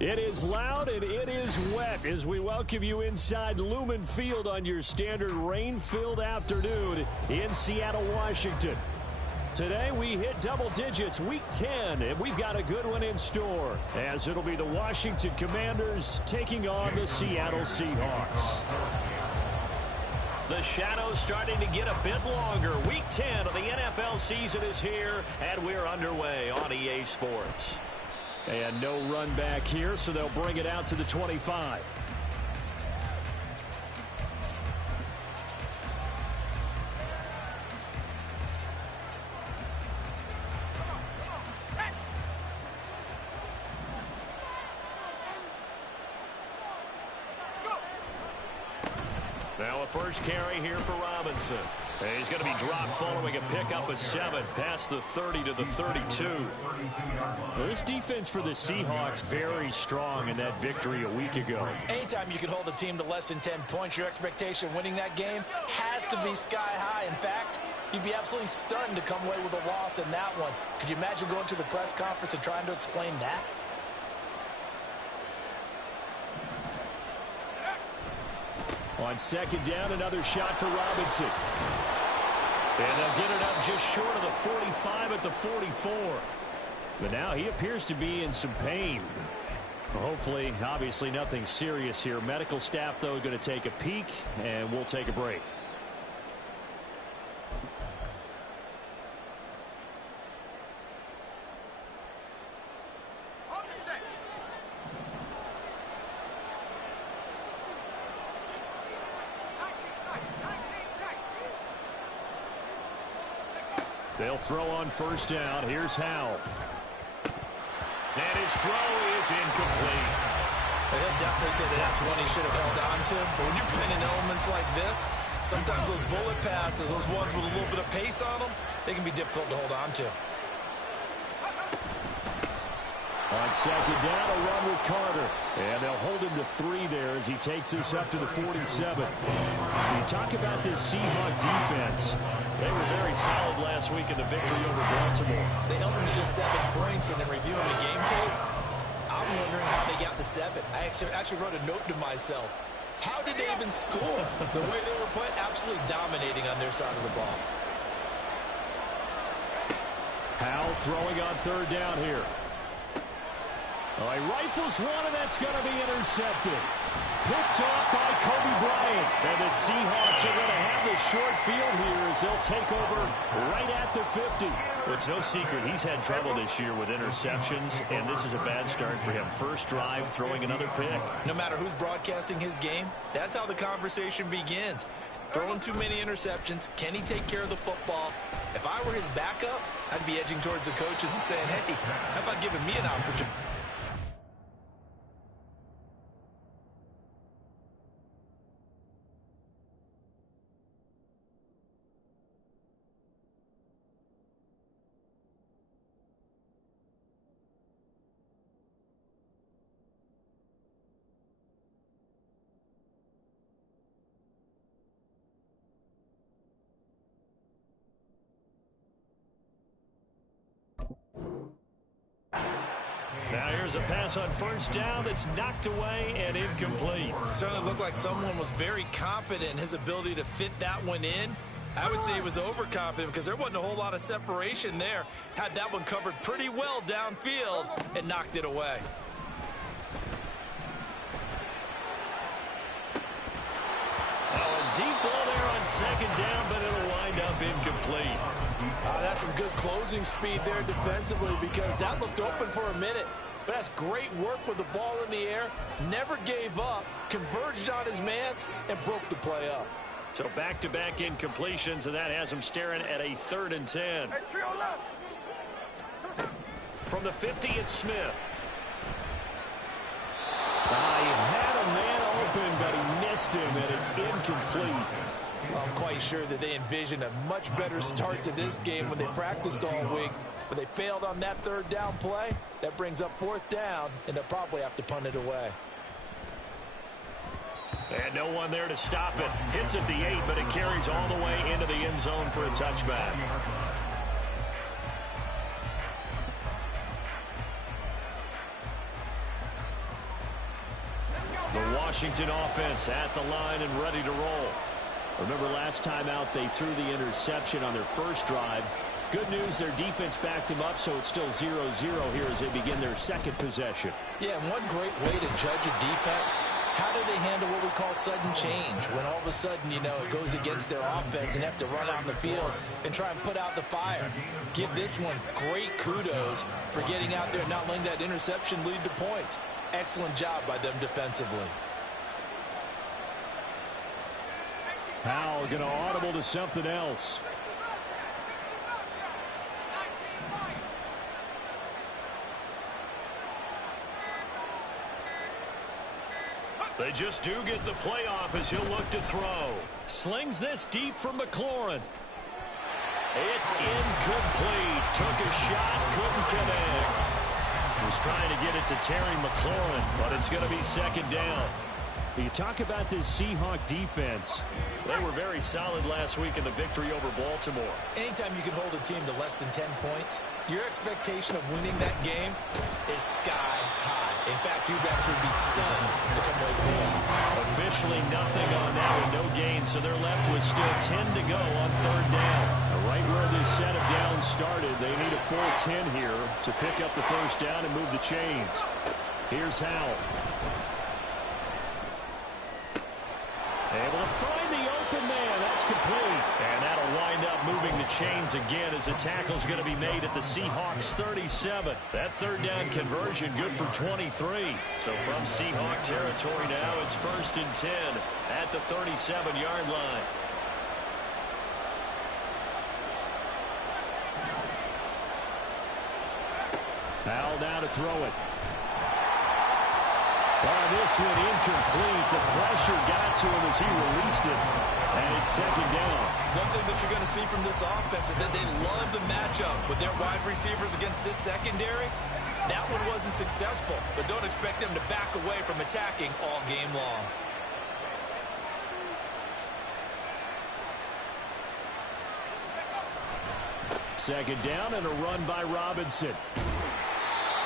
It is loud and it is wet as we welcome you inside Lumen Field on your standard rain-filled afternoon in Seattle, Washington. Today we hit double digits, week 10, and we've got a good one in store as it'll be the Washington Commanders taking on the Seattle Seahawks. The shadows starting to get a bit longer. Week 10 of the NFL season is here, and we're underway on EA Sports. And no run back here, so they'll bring it out to the 25. Now a first carry here for Robinson. He's going to be dropped following a pickup of 7 past the 30 to the 32. Well, this defense for the Seahawks very strong in that victory a week ago. Anytime you can hold a team to less than 10 points, your expectation winning that game has to be sky high. In fact, you'd be absolutely stunned to come away with a loss in that one. Could you imagine going to the press conference and trying to explain that? On second down, another shot for Robinson. And they'll get it up just short of the 45 at the 44. But now he appears to be in some pain. Hopefully, obviously nothing serious here. Medical staff, though, going to take a peek, and we'll take a break. They'll throw on first down. Here's Howell. And his throw is incomplete. He'll definitely say that that's one he should have held on to. But when you're playing in elements like this, sometimes those bullet passes, those ones with a little bit of pace on them, they can be difficult to hold on to. On second down, a run with Carter. And they'll hold him to 3 there as he takes this up to the 47. You talk about this Seahawk defense. They were very solid last week in the victory over Baltimore. They held them to just 7 points, and then reviewing the game tape, I'm wondering how they got the 7. I actually wrote a note to myself. How did they even score? The way they were playing, absolutely dominating on their side of the ball. Howell throwing on third down here. Oh, he rifles one, and that's going to be intercepted. Picked off by Kobe Bryant. And the Seahawks are going to have the short field here as they'll take over right at the 50. Well, it's no secret he's had trouble this year with interceptions, and this is a bad start for him. First drive, throwing another pick. No matter who's broadcasting his game, that's how the conversation begins. Throwing too many interceptions. Can he take care of the football? If I were his backup, I'd be edging towards the coaches and saying, hey, how about giving me an opportunity? Now here's a pass on first down that's knocked away and incomplete. Certainly looked like someone was very confident in his ability to fit that one in. I would say he was overconfident because there wasn't a whole lot of separation there. Had that one covered pretty well downfield and knocked it away. Oh, a deep ball there on second down, but it'll wind up incomplete. That's some good closing speed there defensively because that looked open for a minute. But that's great work with the ball in the air. Never gave up, converged on his man, and broke the play up. So back-to-back incompletions, and that has him staring at a 3rd and 10. From the 50, it's Smith. He had a man open, but he missed him, and it's incomplete. I'm quite sure that they envisioned a much better start to this game when they practiced all week. But they failed on that third down play. That brings up fourth down, and they'll probably have to punt it away. And no one there to stop it. Hits at the 8, but it carries all the way into the end zone for a touchback. The Washington offense at the line and ready to roll. Remember last time out they threw the interception on their first drive. Good news, their defense backed them up, so it's still 0-0 here as they begin their second possession. Yeah, and one great way to judge a defense, how do they handle what we call sudden change? When all of a sudden, you know, it goes against their offense and have to run out in the field and try and put out the fire. Give this one great kudos for getting out there and not letting that interception lead to points. Excellent job by them defensively. Powell going to audible to something else. They just do get the playoff as he'll look to throw. Slings this deep for McLaurin. It's incomplete. Took a shot, couldn't connect. Was trying to get it to Terry McLaurin, but it's going to be second down. You talk about this Seahawk defense. They were very solid last week in the victory over Baltimore. Anytime you can hold a team to less than 10 points, your expectation of winning that game is sky high. In fact, you reps would be stunned to come away with a loss. Officially nothing on that with no gain, so they're left with still 10 to go on third down. Right where this set of downs started, they need a full 10 here to pick up the first down and move the chains. Here's Howell. Able to find the open man. That's complete. And that'll wind up moving the chains again as the tackle's going to be made at the Seahawks 37. That third down conversion good for 23. So from Seahawk territory now, it's 1st and 10 at the 37-yard line. Powell now to throw it. This one incomplete. The pressure got to him as he released it. And it's second down. One thing that you're going to see from this offense is that they love the matchup with their wide receivers against this secondary. That one wasn't successful, but don't expect them to back away from attacking all game long. Second down and a run by Robinson.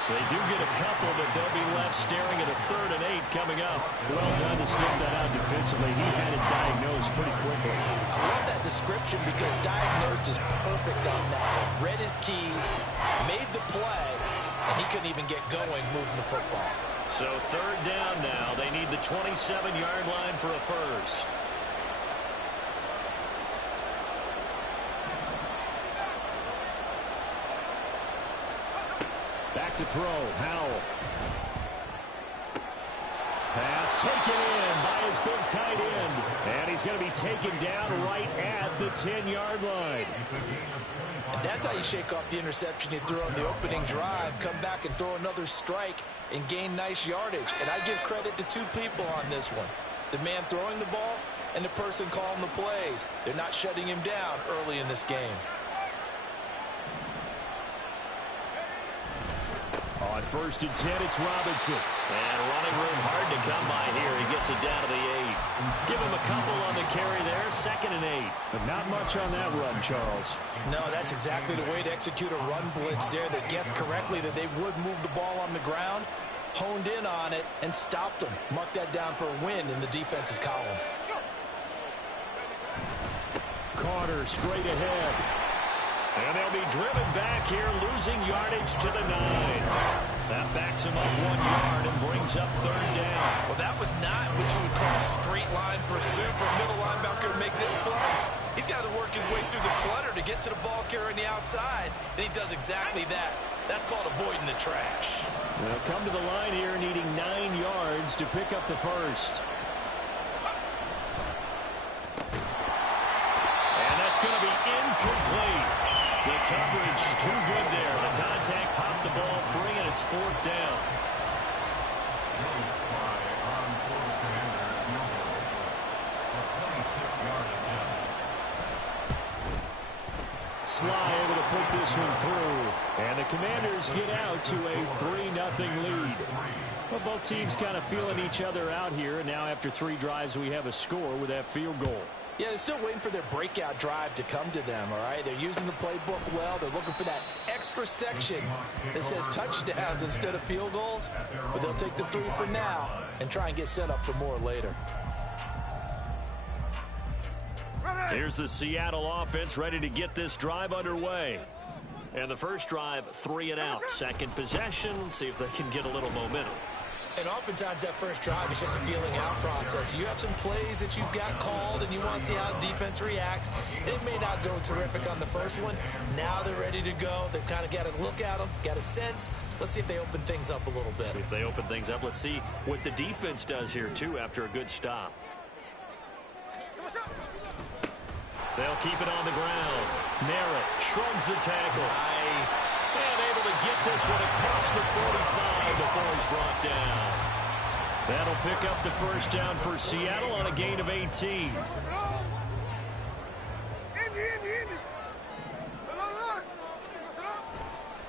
They do get a couple, but they'll be left staring at a 3rd and 8 coming up. Well done to sniff that out defensively. He had it diagnosed pretty quickly. I love that description because diagnosed is perfect on that. Read his keys, made the play, and he couldn't even get going moving the football. So third down now. They need the 27-yard line for a first. Back to throw. Howell. Pass taken in by his big tight end. And he's going to be taken down right at the 10-yard line. And that's how you shake off the interception you threw on the opening drive. Come back and throw another strike and gain nice yardage. And I give credit to two people on this one. The man throwing the ball and the person calling the plays. They're not shutting him down early in this game. On 1st and 10, it's Robinson. And running room hard to come by here. He gets it down to the 8. Give him a couple on the carry there. 2nd and 8. But not much on that run, Charles. No, that's exactly the way to execute a run blitz there. They guessed correctly that they would move the ball on the ground, honed in on it, and stopped them. Mark that down for a win in the defense's column. Carter straight ahead. And they'll be driven back here, losing yardage to the 9. That backs him up 1 yard and brings up third down. Well, that was not what you would call straight line pursuit for a middle linebacker to make this play. He's got to work his way through the clutter to get to the ball carrier on the outside, and he does exactly that. That's called avoiding the trash. They'll come to the line here needing 9 yards to pick up the first. And that's going to be incomplete. The coverage too good there. The contact popped the ball free, and it's 4th down. fly able to put this one through. And the Commanders get out to a 3-0 lead. Well, both teams kind of feeling each other out here. And now after 3 drives, we have a score with that field goal. Yeah, they're still waiting for their breakout drive to come to them, all right? They're using the playbook well. They're looking for that extra section that says touchdowns instead of field goals. But they'll take the 3 for now and try and get set up for more later. Here's the Seattle offense ready to get this drive underway. And the first drive, 3 and out. Second possession, see if they can get a little momentum. And oftentimes that first drive is just a feeling out process. You have some plays that you've got called and you want to see how the defense reacts. It may not go terrific on the first one. Now they're ready to go. They've kind of got to look at them, got a sense. Let's see if they open things up a little bit. See if they open things up. Let's see what the defense does here, too, after a good stop. They'll keep it on the ground. Merritt shrugs the tackle. Nice. And able to get this one across the 45 before he's brought down. That'll pick up the first down for Seattle on a gain of 18.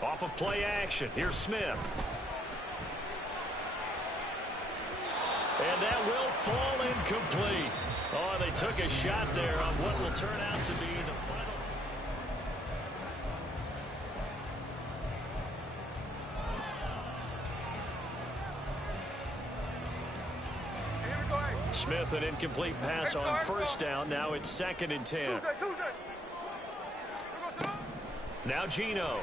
Off of play action. Here's Smith. And that will fall incomplete. Oh, they took a shot there on what will turn out to be the final. Smith, an incomplete pass on first down. Now it's 2nd and 10. Now Gino.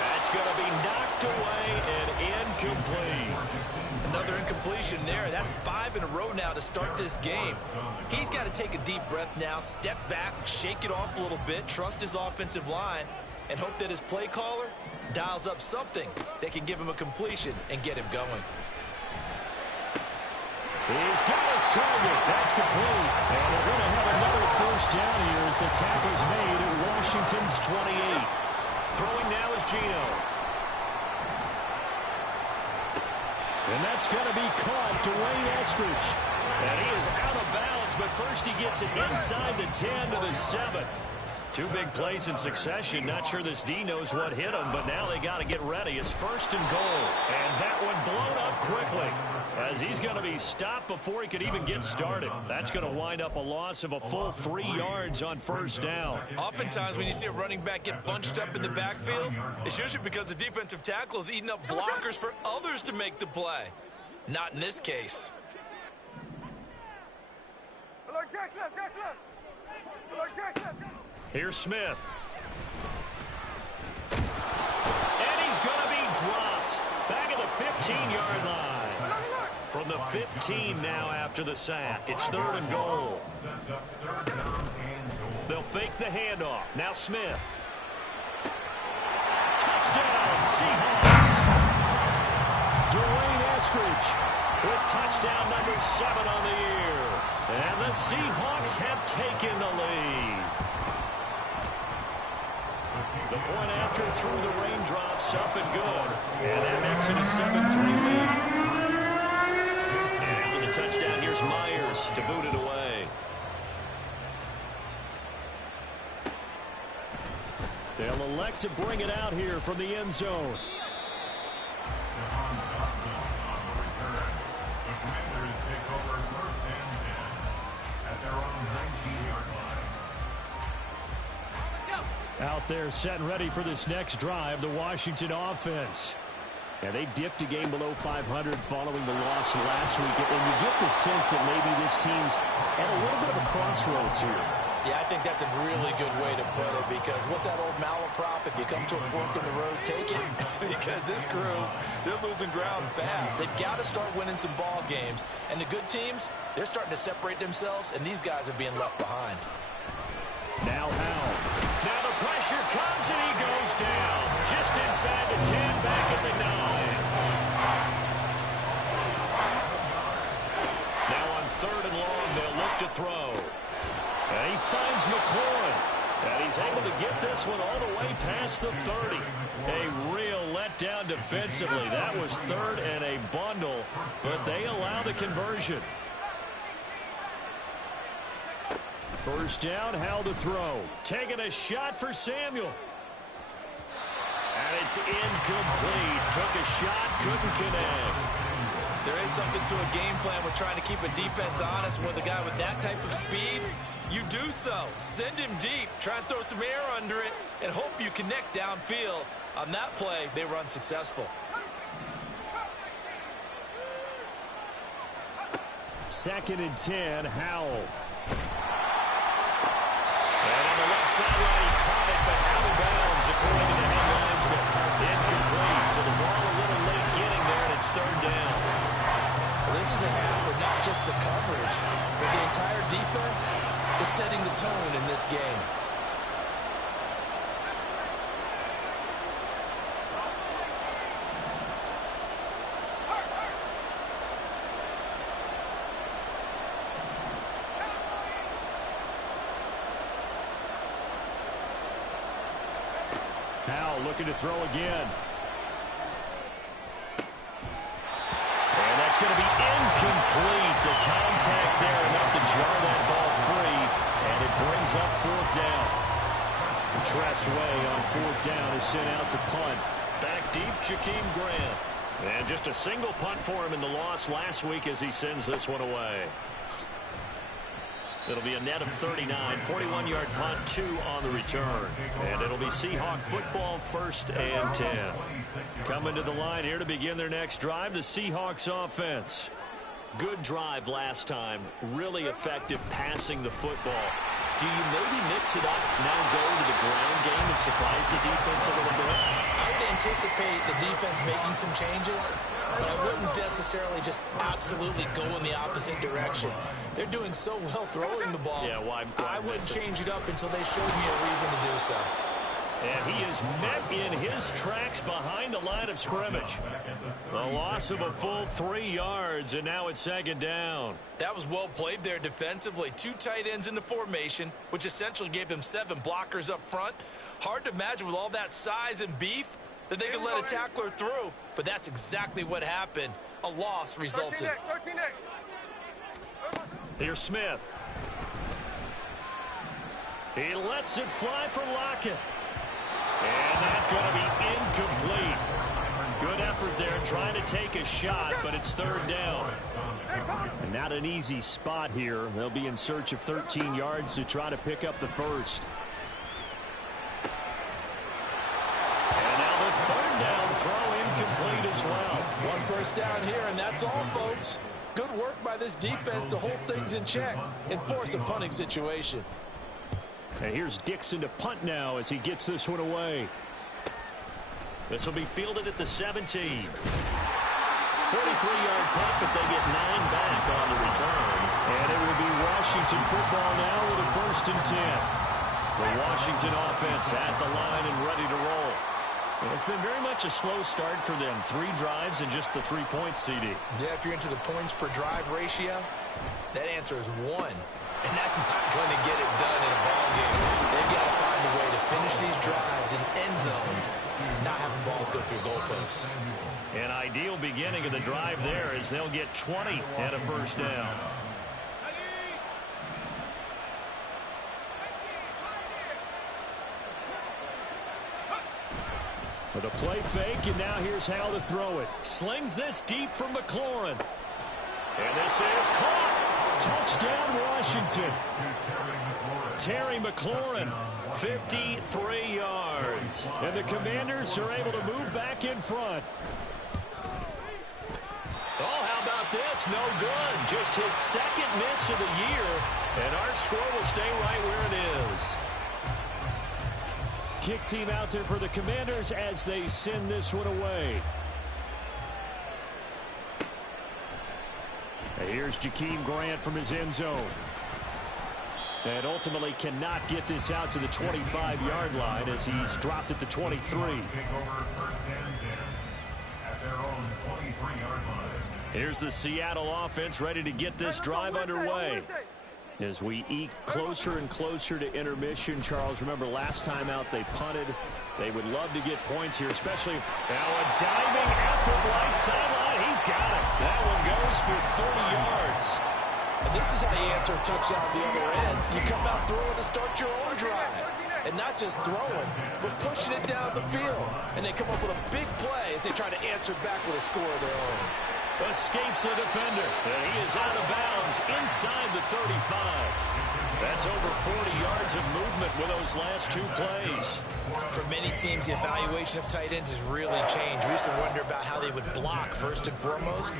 That's going to be knocked away and incomplete. Another incompletion there. That's 5 in a row now to start this game. He's got to take a deep breath now, step back, shake it off a little bit, trust his offensive line, and hope that his play caller dials up something that can give him a completion and get him going. He's got his target. That's complete. And they're going to have another first down here as the tackle's made at Washington's 28. Throwing now is Gino. And that's going to be caught. Dwayne Eskridge. And he is out of bounds, but first he gets it inside the 10 to the 7. 2 big plays in succession. Not sure this D knows what hit him, but now they got to get ready. It's 1st and goal. And that one blown up quickly as he's going to be stopped before he could even get started. That's going to wind up a loss of a full 3 yards on first down. Oftentimes when you see a running back get bunched up in the backfield, it's usually because the defensive tackle is eating up blockers for others to make the play. Not in this case. Here's Smith. And he's going to be dropped back at the 15-yard line. From the 15 now after the sack. It's 3rd and goal. They'll fake the handoff. Now Smith. Touchdown, Seahawks. Dwayne Eskridge with touchdown number 7 on the year. And the Seahawks have taken the lead. The point after through the raindrops up and good. And that makes it a 7-3 lead. And after the touchdown, here's Myers to boot it away. They'll elect to bring it out here from the end zone. Out there set and ready for this next drive, the Washington offense. And they dipped a game below 500 following the loss last week. And you get the sense that maybe this team's at a little bit of a crossroads here. Yeah, I think that's a really good way to put it, because what's that old malaprop? If you come to a fork in the road, take it. Because this crew, they're losing ground fast. They've got to start winning some ball games. And the good teams, they're starting to separate themselves, and these guys are being left behind. Now Howell. Now the pressure comes, and he goes down. Just inside the 10, back at the 9. Now on 3rd and long, they'll look to throw. And he finds McLaurin. And he's able to get this one all the way past the 30. A real letdown defensively. That was 3rd and a bundle, but they allow the conversion. First down, Howell to throw. Taking a shot for Samuel. And it's incomplete. Took a shot, couldn't connect. There is something to a game plan with trying to keep a defense honest. With a guy with that type of speed, you do so. Send him deep. Try and throw some air under it and hope you connect downfield. On that play, they were unsuccessful. Second and 10, Howell. And on the left sideline, he caught it, but out of bounds, according to the headlinesman. Incomplete, so the ball a little late getting there, and it's third down. Well, this is a half of not just the coverage, but the entire defense is setting the tone in this game. Howell looking to throw again. And that's going to be incomplete. The contact there enough to jar that ball free. And it brings up fourth down. Tressway on fourth down is sent out to punt. Back deep, Jakeem Grant. And just a single punt for him in the loss last week as he sends this one away. It'll be a net of 39, 41-yard punt, 2 on the return. And it'll be Seahawk football, first and 10. Coming to the line here to begin their next drive, the Seahawks offense. Good drive last time, really effective passing the football. Do you maybe mix it up, now go to the ground game and surprise the defense a little bit? I would anticipate the defense making some changes, but I wouldn't necessarily just absolutely go in the opposite direction. They're doing so well throwing the ball. Yeah, why I wouldn't change it up until they showed me a reason to do so. And he is met in his tracks behind the line of scrimmage. The loss of a full 3 yards, and now it's second down. That was well played there defensively. 2 tight ends in the formation, which essentially gave them 7 blockers up front. Hard to imagine with all that size and beef that they could let a tackler through, but that's exactly what happened. A loss resulted. Here's Smith. He lets it fly for Lockett. And that's going to be incomplete. Good effort there trying to take a shot, but it's third down. And not an easy spot here. They'll be in search of 13 yards to try to pick up the first. And now the third down throw incomplete as well. 1 first down here, and that's all, folks. Good work by this defense to hold things in check and force a punting situation. And here's Dixon to punt now as he gets this one away. This will be fielded at the 17. 43-yard punt, but they get 9 back on the return. And it will be Washington football now with a first and 10. The Washington offense at the line and ready to roll. And it's been very much a slow start for them. 3 drives and just the 3 points, CD. Yeah, if you're into the points per drive ratio, that answer is 1. And that's not going to get it done in a ball game. They've got to find a way to finish these drives in end zones, not having balls go through goalposts. An ideal beginning of the drive there as they'll get 20 and a first down. With a play fake, and now here's Howell to throw it. Slings this deep from McLaurin. And this is caught. Touchdown, Washington. Terry McLaurin, 53 yards. And the Commanders are able to move back in front. Oh, how about this? No good. Just his second miss of the year. And our score will stay right where it is. Kick team out there for the Commanders as they send this one away. And here's Jakeem Grant from his end zone. And ultimately cannot get this out to the 25-yard line as he's dropped at the 23. Here's the Seattle offense ready to get this drive underway. As we eke closer and closer to intermission, Charles, remember last time out they punted. They would love to get points here, especially if now a diving effort right sideline. He's got it. That one goes for 30 yards. And this is how you answer a touchdown on the other end. You come out throwing to start your own drive. And not just throwing, but pushing it down the field. And they come up with a big play as they try to answer back with a score of their own. Escapes the defender. And he is out of bounds inside the 35. That's over 40 yards of movement with those last two plays. For many teams, the evaluation of tight ends has really changed. We used to wonder about how they would block first and foremost.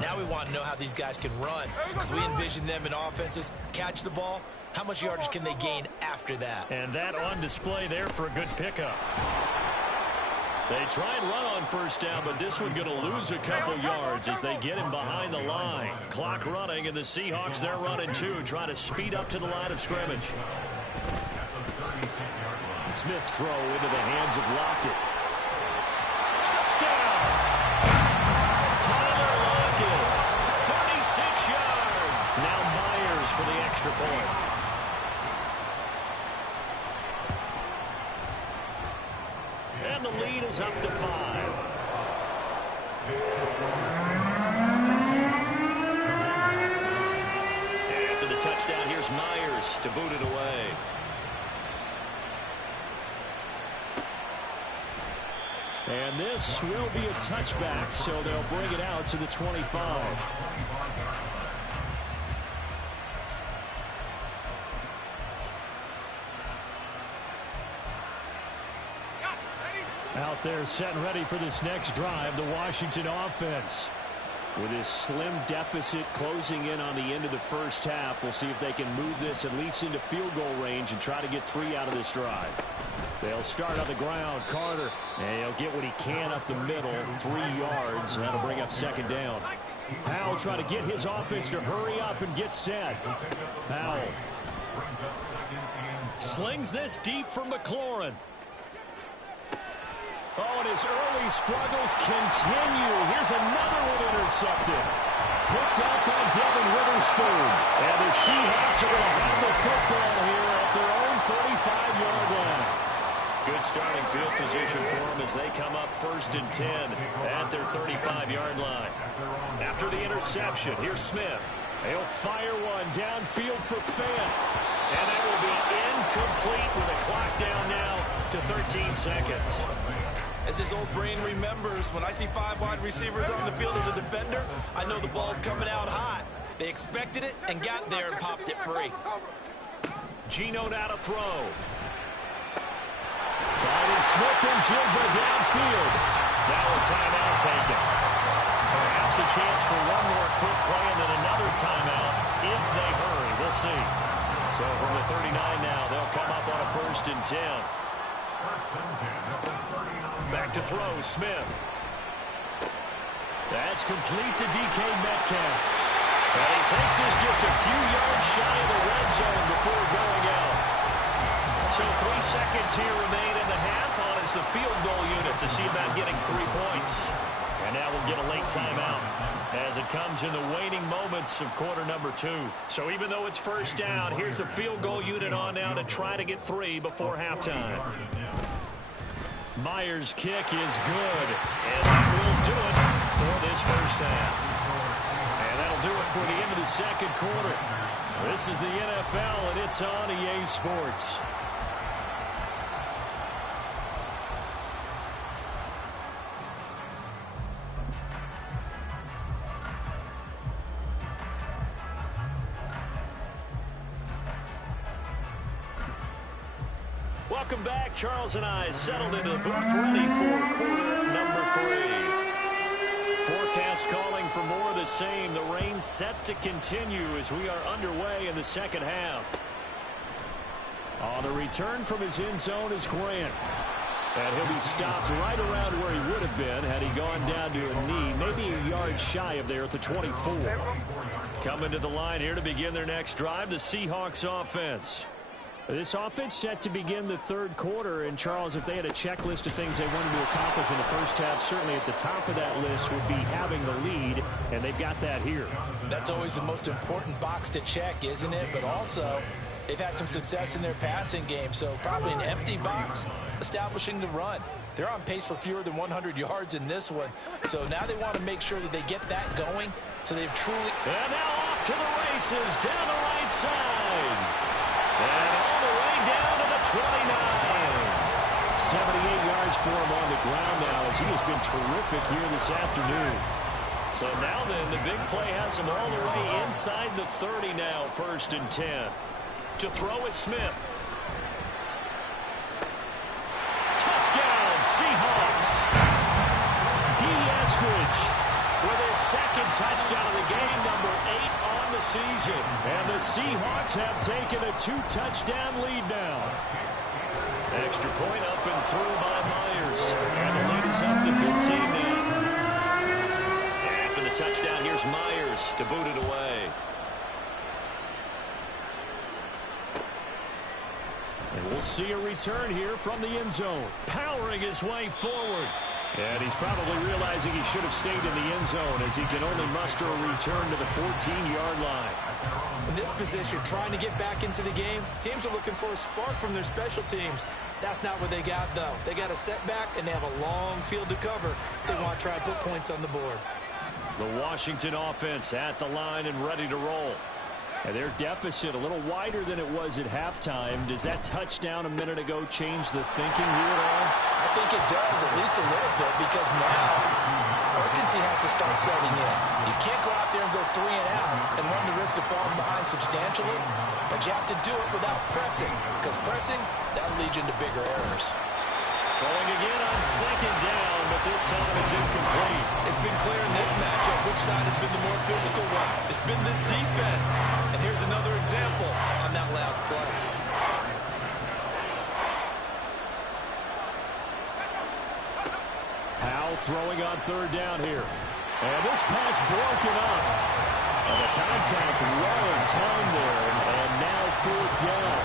Now we want to know how these guys can run, because we envision them in offenses catch the ball. How much yardage can they gain after that? And that on display there for a good pickup. They try and run on first down, but this one going to lose a couple yards as they get him behind the line. Clock running, and the Seahawks, they're running too, trying to speed up to the line of scrimmage. Smith's throw into the hands of Lockett. Touchdown! Tyler Lockett, 36 yards. Now Myers for the extra point. And the lead is up to 5. After the touchdown, here's Myers to boot it away. And this will be a touchback, so they'll bring it out to the 25. Out there set and ready for this next drive, the Washington offense. With this slim deficit closing in on the end of the first half, we'll see if they can move this at least into field goal range and try to get 3 out of this drive. They'll start on the ground. Carter, and he'll get what he can up the middle, 3 yards. That'll bring up second down. Powell trying to get his offense to hurry up and get set. Powell slings this deep for McLaurin. Oh, and his early struggles continue. Here's another one intercepted. Picked up by Devin Witherspoon. And the Seahawks are going to have the football here at their own 35-yard line. Good starting field position for them as they come up 1st and 10 at their 35-yard line. After the interception, here's Smith. He'll fire one downfield for Fant. And that will be incomplete with a clock down now to 13 seconds. As his old brain remembers, when I see 5 wide receivers on the field as a defender, I know the ball's coming out hot. They expected it and got there and popped it free. Geno now to throw. Finding Smith and Jigba downfield. Now a timeout taken. Perhaps a chance for one more quick play and then another timeout if they hurry. We'll see. So from the 39 now, they'll come up on a 1st and 10. Back to throw, Smith. That's complete to DK Metcalf. And he takes us just a few yards shy of the red zone before going out. So 3 seconds here remain in the half on as the field goal unit to see about getting 3 points. And now we'll get a late timeout as it comes in the waning moments of quarter number 2. So even though it's first down, here's the field goal unit on now to try to get 3 before halftime. Myers' kick is good, and that will do it for this first half. And that'll do it for the end of the second quarter. This is the NFL, and it's on EA Sports. Welcome back. Charles and I settled into the booth ready for quarter number 3. Forecast calling for more of the same. The rain set to continue as we are underway in the second half. On the return from his end zone is Grant. And he'll be stopped right around where he would have been had he gone down to a knee, maybe a yard shy of there at the 24. Coming to the line here to begin their next drive, the Seahawks offense. This offense set to begin the third quarter, and Charles, if they had a checklist of things they wanted to accomplish in the first half, certainly at the top of that list would be having the lead, and they've got that here. That's always the most important box to check, isn't it? But also, they've had some success in their passing game, so probably an empty box establishing the run. They're on pace for fewer than 100 yards in this one, so now they want to make sure that they get that going so they've truly... And now off to the races down the right side. And all the way down to the 29. 78 yards for him on the ground now as he has been terrific here this afternoon. So now then, the big play has him all the way inside the 30 now, 1st and 10. To throw is Smith. Touchdown, Seahawks. D. Eskridge with his 2nd touchdown of the game, number 8 on the season. And the Seahawks have taken a 2-touchdown lead now. Extra point up and through by Myers. And the lead is up to 15 now. After the touchdown, here's Myers to boot it away. And we'll see a return here from the end zone. Powering his way forward. And he's probably realizing he should have stayed in the end zone as he can only muster a return to the 14-yard line. In this position, trying to get back into the game, teams are looking for a spark from their special teams. That's not what they got, though. They got a setback, and they have a long field to cover if they want to try and put points on the board. The Washington offense at the line and ready to roll. And their deficit a little wider than it was at halftime. Does that touchdown a minute ago change the thinking here at all? I think it does, at least a little bit, because now urgency has to start setting in. You can't go out there and go 3 and out and run the risk of falling behind substantially, but you have to do it without pressing, because pressing, that'll lead you into bigger errors. Throwing again on 2nd down, but this time it's incomplete. It's been clear in this matchup which side has been the more physical one. It's been this defense. And here's another example on that last play. Powell throwing on 3rd down here. And this pass broken up. And the contact well timed there. And now 4th down.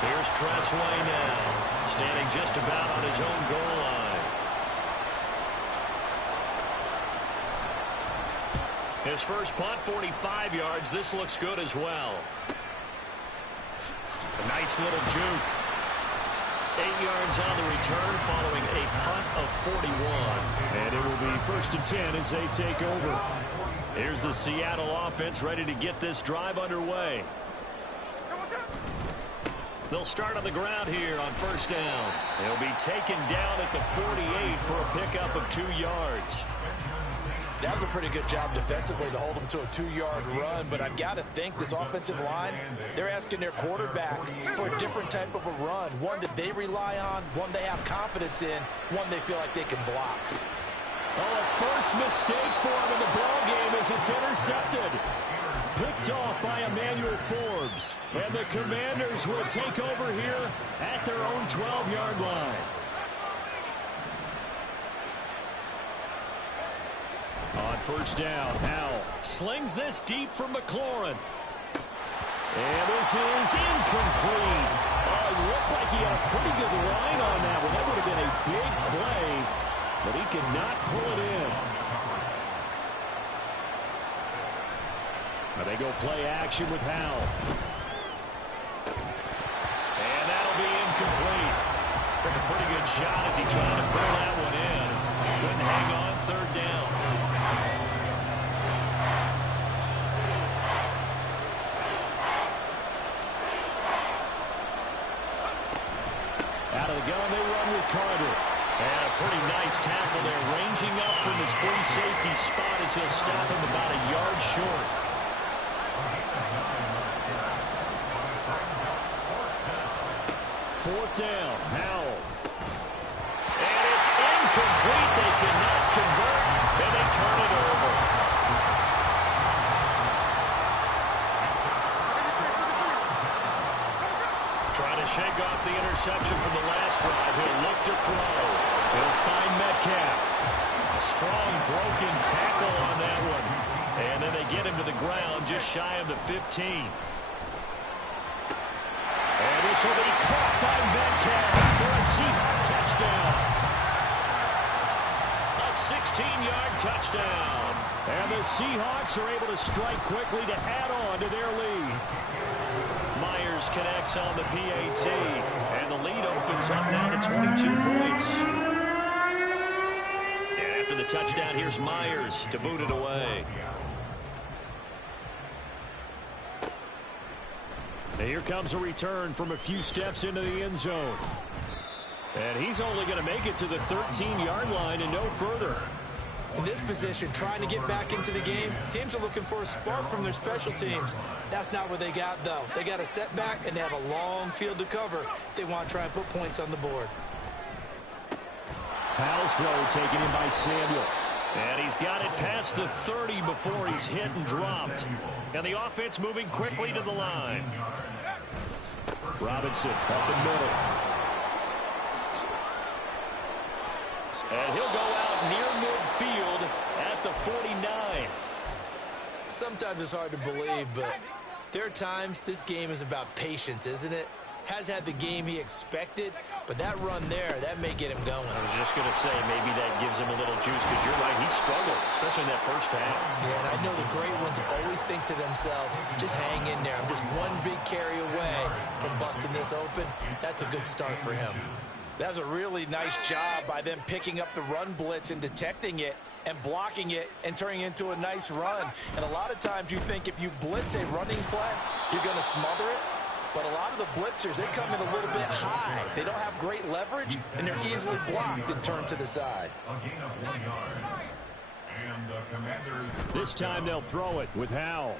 Here's Tressway now, standing just about on his own goal line. His first punt, 45 yards. This looks good as well. A nice little juke. 8 yards on the return following a punt of 41. And it will be 1st and 10 as they take over. Here's the Seattle offense ready to get this drive underway. They'll start on the ground here on 1st down. They'll be taken down at the 48 for a pickup of 2 yards. That was a pretty good job defensively to hold them to a 2-yard run, but I've got to think this offensive line, they're asking their quarterback for a different type of a run, one that they rely on, one they have confidence in, one they feel like they can block. Oh, a first mistake for him in the ball game as it's intercepted. Picked off by Emmanuel Forbes. And the Commanders will take over here at their own 12-yard line. On 1st down, Howell slings this deep from McLaurin. And this is incomplete. Oh, it looked like he had a pretty good line on that one. That would have been a big play, but he could not pull it in. Now they go play action with Howell. And that'll be incomplete. Took a pretty good shot as he tried to pull that one in. Couldn't hang on, 3rd down. Out of the gun, they run with Carter. And a pretty nice tackle there, ranging up from his free safety spot as he'll stop him about a yard short. Fourth down, Howell. And it's incomplete. They cannot convert, and they turn it over. Trying to shake off the interception from the last drive. He'll look to throw. He'll find Metcalf. A strong broken tackle on that one. And then they get him to the ground just shy of the 15. And this will be caught by Metcalf for a Seahawks touchdown. A 16-yard touchdown. And the Seahawks are able to strike quickly to add on to their lead. Myers connects on the PAT. And the lead opens up now to 22 points. And after the touchdown, here's Myers to boot it away. And here comes a return from a few steps into the end zone. And he's only going to make it to the 13-yard line and no further. In this position, trying to get back into the game, teams are looking for a spark from their special teams. That's not what they got, though. They got a setback, and they have a long field to cover if they want to try and put points on the board. Powell's throw taken in by Samuel. And he's got it past the 30 before he's hit and dropped. And the offense moving quickly to the line. Robinson up the middle. And he'll go out near midfield at the 49. Sometimes it's hard to believe, but there are times this game is about patience, isn't it? Has had the game he expected, but that run there, that may get him going. I was just going to say, maybe that gives him a little juice, because you're right, he struggled, especially in that first half. Yeah, and I know the great ones always think to themselves, just hang in there. I'm just one big carry away from busting this open. That's a good start for him. That's a really nice job by them picking up the run blitz and detecting it and blocking it and turning it into a nice run. And a lot of times you think if you blitz a running play, you're going to smother it. But a lot of the blitzers, they come in a little bit high. They don't have great leverage, and they're easily blocked and turned to the side. This time they'll throw it with Howell.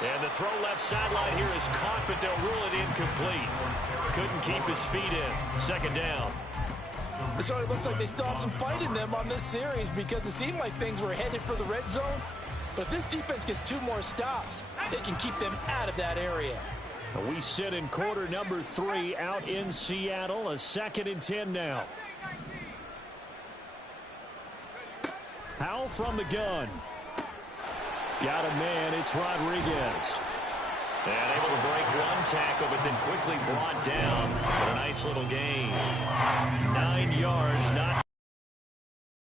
And the throw left sideline here is caught, but they'll rule it incomplete. Couldn't keep his feet in. Second down. So it looks like they still have some fight in them on this series because it seemed like things were headed for the red zone. But if this defense gets 2 more stops, they can keep them out of that area. We sit in quarter number 3 out in Seattle. A 2nd and 10 now. Howell from the gun. Got a man. It's Rodriguez. And able to break one tackle, but then quickly brought down. But a nice little gain. 9 yards, not